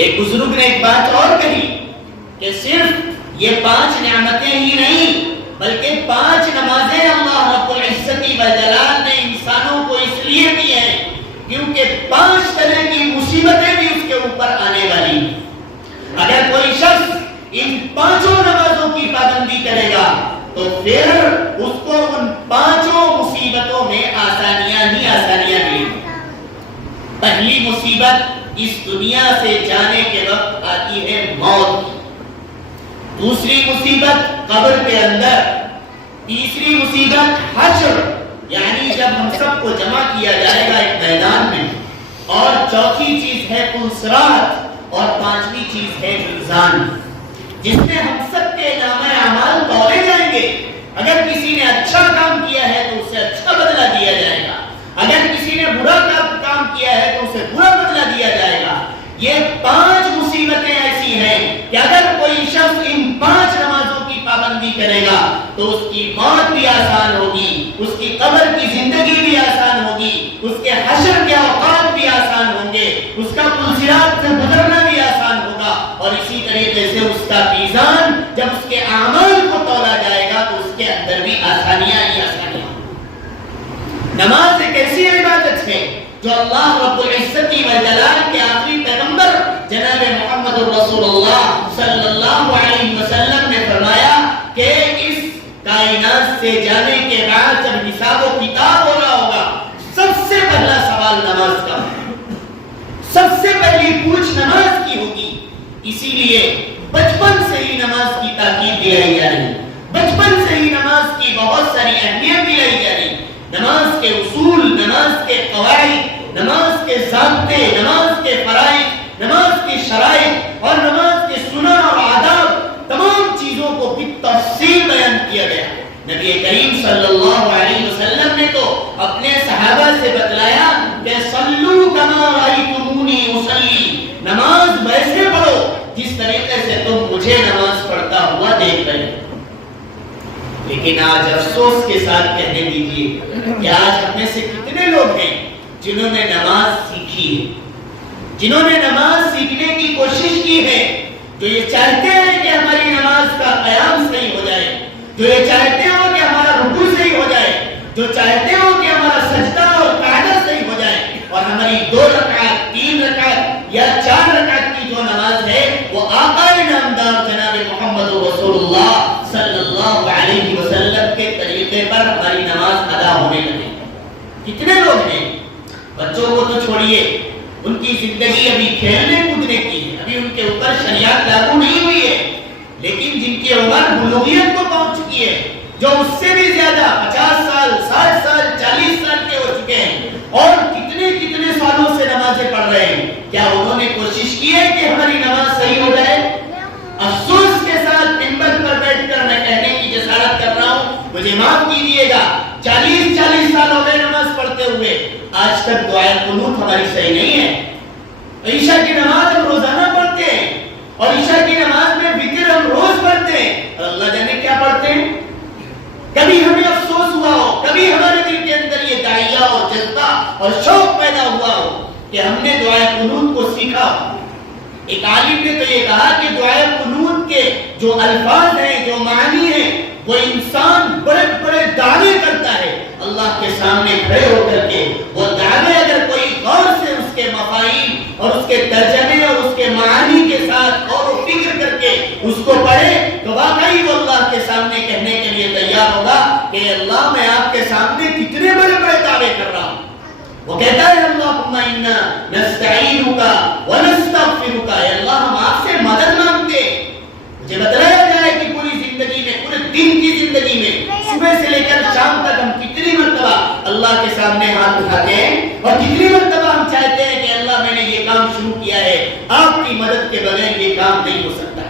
ایک بزرگ نے ایک بات اور کہی کہ صرف یہ 5 نعمتیں ہی نہیں بلکہ 5 نمازیں اللہ رب العزت والجلال نے انسانوں کو اس لیے دی ہیں کیونکہ 5 طرح کی مصیبتیں بھی اس کے اوپر آنے والی ہیں۔ اگر کوئی شخص ان 5 نمازوں کی پابندی کرے گا تو پھر اس کو ان 5 مصیبتوں میں آسانیاں ہی آسانیاں ملیں گی۔ پہلی مصیبت اس دنیا سے جانے کے وقت آتی ہے موت، دوسری مصیبت قبر کے اندر، تیسری مصیبت حشر یعنی جب ہم سب کو جمع کیا جائے گا ایک میدان میں، اور چوتھی چیز ہے پلسرات، اور 5ویں چیز ہے میزان جس میں ہم سب کے نامہ اعمال تولے جائیں گے۔ اگر کسی نے اچھا کام کیا ہے تو اسے اچھا بدلہ دیا جائے گا، اگر کسی نے برا کام کیا ہے تو اسے برا بدلہ دیا جائے گا۔ یہ 5 مصیبتیں ایسی ہیں کہ اگر کوئی شخص ان 5 نمازوں کی پابندی کرے گا تو اس کی موت بھی آسان ہوگی، اس کی قبر کی زندگی بھی آسان ہوگی، اس کے حشر کے اوقات بھی آسان ہوں گے، اس کا پلسرات سے گزرنا بھی آسان ہوگا، اور اسی طریقے سے اس کا میزان جب اس کے اعمال کو تولا جائے گا تو اس کے اندر بھی آسانیاں ہی آسانیاں۔ نماز ایک ایسی عبادت ہے جو اللہ رب العزت والجلال کے آخری پیغمبر جناب محمد رسول اللہ صلی اللہ علیہ وسلم نے فرمایا کہ اس کائنات سے جانے کے بعد جب حساب و کتاب ہو رہا ہوگا سب سے پہلا سوال نماز کا ہے، سب سے پہلی پوچھ نماز کی ہوگی۔ اسی لیے بچپن سے ہی نماز کی تاکید دلائی جا رہی، بچپن سے ہی نماز کی بہت ساری اہمیت دلائی جا رہی، نماز کے اصول، نماز کے قواعد، نماز کے ضابطے، نماز کے فرائض، نماز کی شرائط اور نماز کے سنن اور آداب، تمام چیزوں کو بالتفصیل بیان کیا گیا۔ نبی کریم صلی اللہ علیہ وسلم نے تو اپنے صحابہ سے بتلایا کہ صلو کما رأیتمونی اصلی، نماز ویسے پڑھو جس طریقے سے تم مجھے نماز پڑھتا ہوا دیکھ رہے ہو۔ لیکن آج افسوس کے ساتھ کہنے دیجیے کہ آج ہم میں سے کتنے لوگ ہیں جنہوں نے نماز سیکھی ہے، جنہوں نے نماز سیکھنے کی کوشش کی ہے، جو یہ چاہتے ہیں کہ ہماری نماز کا قیام صحیح ہو جائے، جو یہ چاہتے ہو کہ ہمارا رکوع صحیح ہو جائے، جو چاہتے ہو کہ ہمارا سجدہ اور قاعدہ صحیح ہو جائے، اور ہماری 2 رکعت 3 رکعت یا 4 رکعت کی جو نماز ہے وہ آقا نامدار جناب محمد رسول اللہ صلی اللہ علیہ وسلم کے طریقے پر ہماری نماز ادا ہونے لگے۔ کتنے لوگ ہیں، بچوں کو تو چھوڑیے، ان کی زندگی ابھی کھیلنے کودنے کی ہے، ابھی ان کے اوپر شریعت لاگو نہیں ہوئی ہے، لیکن جن کی عمر بلوغیت کو پہنچ چکی ہے، جو اس سے بھی زیادہ 50 سال 60 سال 40 سال کے ہو چکے ہیں اور کتنے کتنے سالوں سے نمازیں پڑھ رہے ہیں، کیا انہوں نے کوشش کی ہے کہ ہماری نماز صحیح ہو جائے؟ افسوس کے ساتھ منبر پر بیٹھ کر میں کہنے کی جسارت کر رہا ہوں، مجھے معاف کیجیے گا، 40 سال ہو گئے نماز پڑھتے ہوئے، آج تک دعائے قنوت ہماری صحیح نہیں ہے۔ عشاء کی نماز ہم روزانہ پڑھتے ہیں اور عشاء کی نماز میں وتر ہم روز پڑھتے ہیں، اور اللہ جانے کیا پڑھتے ہیں۔ کبھی ہمیں افسوس ہوا ہو، کبھی ہمارے دل کے اندر یہ داعیہ اور جذبہ اور شوق پیدا ہوا ہو کہ ہم نے دعائے قنوت کو سیکھا ہو۔ ایک عالم نے تو یہ کہا کہ دعائے قنوت کے جو الفاظ ہیں، جو معنی ہیں، وہ انسان بڑے بڑے دعوے کرتا ہے اللہ کے سامنے کھڑے ہو کر کے، وہ دعوے اگر کوئی غور سے اس کے مفاہیم اور اس کے ترجمے اور اس کے معانی کے ساتھ غور و فکر کر کے اس کو پڑھے تو واقعی وہ اللہ کے سامنے کہنے کے لیے تیار ہوگا کہ اللہ میں آپ کے سامنے کتنے بڑے بڑے دعوے کر رہا ہوں۔ وہ کہتا ہے اللہم انا نستعینک ونستغفرک، اے اللہ ہم آپ سے مدد مانگتے، مجھے بتلایا جائے کہ پوری زندگی میں، پورے دن کی زندگی میں، صبح سے لے کر شام تک ہم کتنی مرتبہ اللہ کے سامنے ہاتھ اٹھاتے ہیں اور کتنی مرتبہ ہم چاہتے ہیں کہ اللہ میں نے یہ کام شروع کیا ہے، آپ کی مدد کے بغیر یہ کام نہیں ہو سکتا،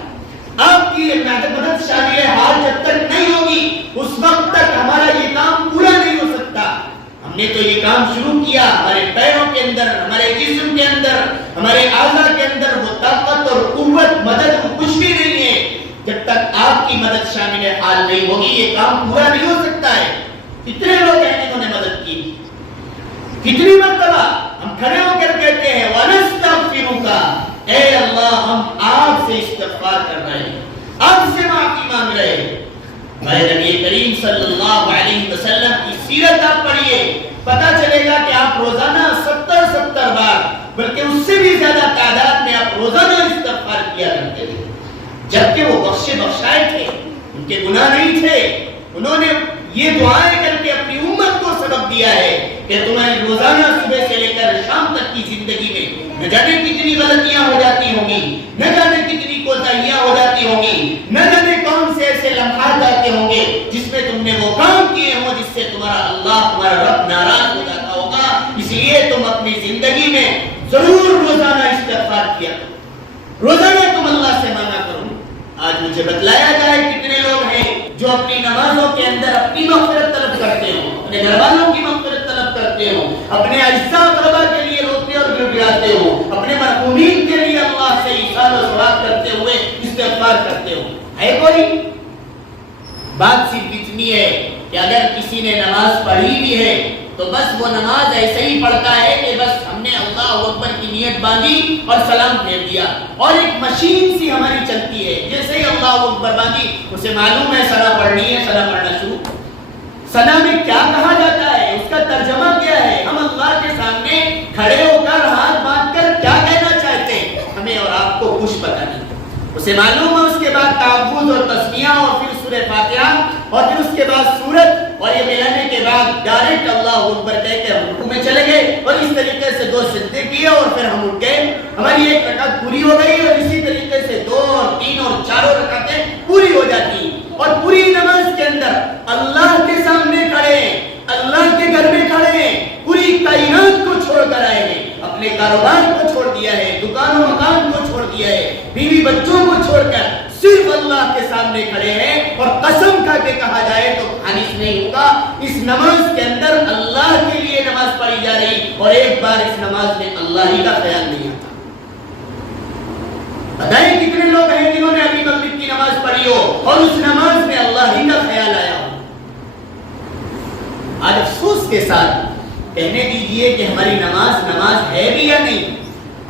آپ کی مدد شامل حال جب تک نہیں ہوگی اس وقت تک ہمارا یہ کام پورا نہیں ہو سکتا۔ ہم نے تو یہ کام شروع کیا، ہمارے پیروں کے اندر، ہمارے جسم کے اندر، ہمارے اعضاء کے اندر وہ طاقت اور قوت، مدد کچھ بھی نہیں ہے، جب تک آپ کی مدد شامل حال نہیں ہوگی یہ کام پورا نہیں ہو سکتا ہے۔ کتنے لوگ ہیں جنہوں نے مدد کی، کتنی مرتبہ ہم کھڑے ہو کر کہتے ہیں وَنَسْتَغْفِرُكَ، اے اللہ سے استغفار کر رہے ہیں، آپ سے معافی مانگ رہے ہیں۔ ہمارے نبی کریم صلی اللہ علیہ وسلم کی سیرت آپ پڑھیے، پتہ چلے گا کہ آپ روزانہ 70 بار بلکہ اس سے بھی زیادہ تعداد میں آپ روزانہ استغفار کیا کرتے تھے، جبکہ وہ بخشے بخشائے تھے، ان کے گناہ نہیں تھے۔ انہوں نے یہ دعائیں کر کے اپنی امت کو سبق دیا ہے کہ تمہیں روزانہ صبح سے لے کر شام تک کی زندگی میں نہ جانے کتنی غلطیاں ہو جاتی ہوں گی، نہ جانے کتنی کوتاہیاں ہو جاتی ہوں گی، نہ جانے کون سے ایسے لمحات آتے ہوں گے جس میں تم نے وہ کام کیے ہوں جس سے تمہارا اللہ، تمہارا رب ناراض ہو جاتا ہوگا۔ اس لیے تم اپنی زندگی میں ضرور روزانہ استغفار کیا کرو، روزانہ تم اللہ سے مانگا کرو۔ آج مجھے بتلایا جائے کتنے لوگ ہیں جو اپنی نمازوں کے اندر اپنی مغفرت طلب کرتے ہوں، اپنے گھر والوں کی مغفرت طلب کرتے ہوں، اپنے اجزاء اقربا کے لیے روتے اور گڑگڑاتے ہوں، اپنے مرحومین کے لیے اللہ سے ایثار و ثواب کرتے ہوئے استغفار کرتے ہوں۔ ہے کوئی؟ بات صرف اتنی ہے کہ اگر کسی نے نماز پڑھی بھی ہے تو بس وہ نماز ایسے ہی پڑھتا ہے کہ بس ہم نے اللہ اکبر کی نیت باندھی اور سلام پھیر دیا، اور ایک مشین سی ہماری چلتی ہے، جیسے ہی اللہ اکبر باندھی اسے معلوم ہے صلاح پڑھنی ہے، صلاح پڑھنا شروع۔ صلاح میں کیا کہا جاتا ہے، اس کا ترجمہ کیا ہے؟ ہم اللہ کے سامنے کھڑے ہو کر ہاتھ باندھ کر کیا کہنا چاہتے ہیں، ہمیں اور آپ کو کچھ پتہ نہیں۔ اسے معلوم ہے اس کے بعد تعوذ اور تسمیہ اور پھر سورہ فاتحہ اور پھر اس کے بعد سورت، اور یہ ملانے کے بعد ڈائریکٹ اللہ اکبر کہہ کے رکوع میں چلے گئے اور اس طریقے سے 2 سجدے کیے اور پھر ہم اٹھ گئے، ہماری ایک رکعت پوری ہو گئی، اور اسی طریقے سے 2 اور 3 اور 4 رکعتیں پوری ہو جاتی، اور پوری نماز کے اندر اللہ کے سامنے کھڑے ہیں، اللہ کے گھر میں کھڑے ہیں، پوری کائنات کو چھوڑ کر آئے ہیں، اپنے کاروبار کو چھوڑ دیا ہے، دکان و مکان کو چھوڑ دیا ہے، بیوی بچوں کو چھوڑ کر صرف اللہ کے سامنے کھڑے ہیں، اور قسم کھا کے کہا جائے تو حدیث نہیں ہوگا، اس نماز کے اندر اللہ کے لیے نماز پڑھی جا رہی، اور ایک بار اس نماز میں اللہ ہی کا خیال نہیں آتا۔ بتائیں کتنے لوگ ہیں جنہوں نے ابھی مغرب کی نماز پڑھی ہو اور اس نماز میں اللہ ہی کا خیال آیا ہو؟ آج افسوس کے ساتھ کہنے دیجئے کہ ہماری نماز ہے بھی یا نہیں۔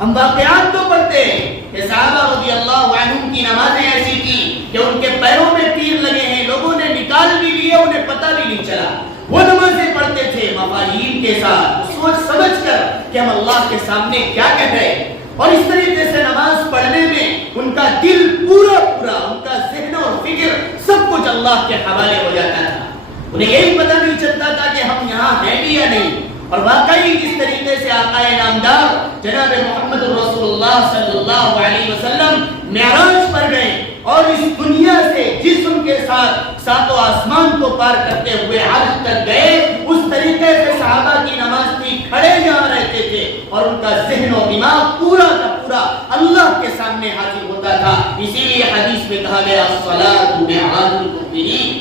ہم واقعات تو پڑھتے ہیں کہ صحابہ رضی اللہ عنہم کی نمازیں ایسی کی کہ ان کے پیروں میں تیر لگے ہیں، لوگوں نے نکال بھی لیے، انہیں پتہ بھی نہیں چلا۔ وہ نمازیں پڑھتے تھے مفاہیم کے ساتھ، سوچ سمجھ کر کہ ہم اللہ کے سامنے کیا کہہ رہے ہیں، اور اس طریقے سے نماز پڑھنے میں ان کا دل پورا ان کا ذہن اور فکر سب کچھ اللہ کے حوالے ہو جاتا تھا۔ انہیں یہی پتہ نہیں چلتا تھا کہ ہم یہاں ہیں بھی یا نہیں۔ اور واقعی جس طریقے سے آقا نامدار جناب محمد رسول اللہ صلی اللہ علیہ وسلم معراج پر گئے اور اس دنیا سے جسم کے ساتھ 7 آسمان کو پار کرتے ہوئے عرش تک گئے، اس طریقے سے صحابہ کی نماز تھی، کھڑے جہاں رہتے تھے اور ان کا ذہن و دماغ پورا کا پورا اللہ کے سامنے حاضر ہوتا تھا۔ اسی لیے حدیث میں کہا گیا الصلاۃ معراج المؤمنین،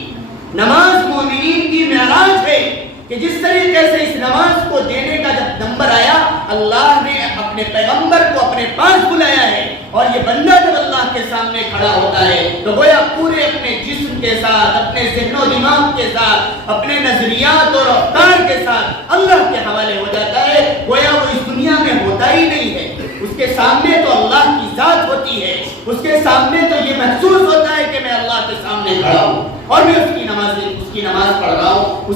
نماز مومنین کی معراج ہے، کہ جس طریقے سے اس نماز کو دینے کا جب نمبر آیا، اللہ نے اپنے پیغمبر کو اپنے پاس بلایا ہے، اور یہ بندہ جب اللہ کے سامنے کھڑا ہوتا ہے تو گویا پورے اپنے جسم کے ساتھ، اپنے ذہن و دماغ کے ساتھ، اپنے نظریات اور افکار کے ساتھ اللہ کے حوالے ہو جاتا ہے، گویا وہ اس دنیا میں ہوتا ہی نہیں ہے۔ اس کے سامنے تو اللہ کی ذات ہوتی ہے، اس کے سامنے تو یہ محسوس ہوتا ہے کہ میں اللہ کے سامنے کھڑا ہوں اور میں اس کی نماز پڑھ رہا ہوں۔